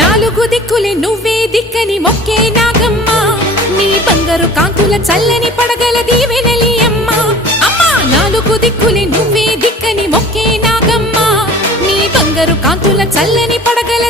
నాలుగు దిక్కులే నువ్వే దిక్కని మొక్కే నాగమ్మ నీ బంగారు కాంతుల చల్లని పడగల దీవెనలి అమ్మ అమ్మా నాలుగు దిక్కులే నువ్వే దిక్కని మొక్కే నాగమ్మ నీ బంగారు కాంతుల చల్లని పడగల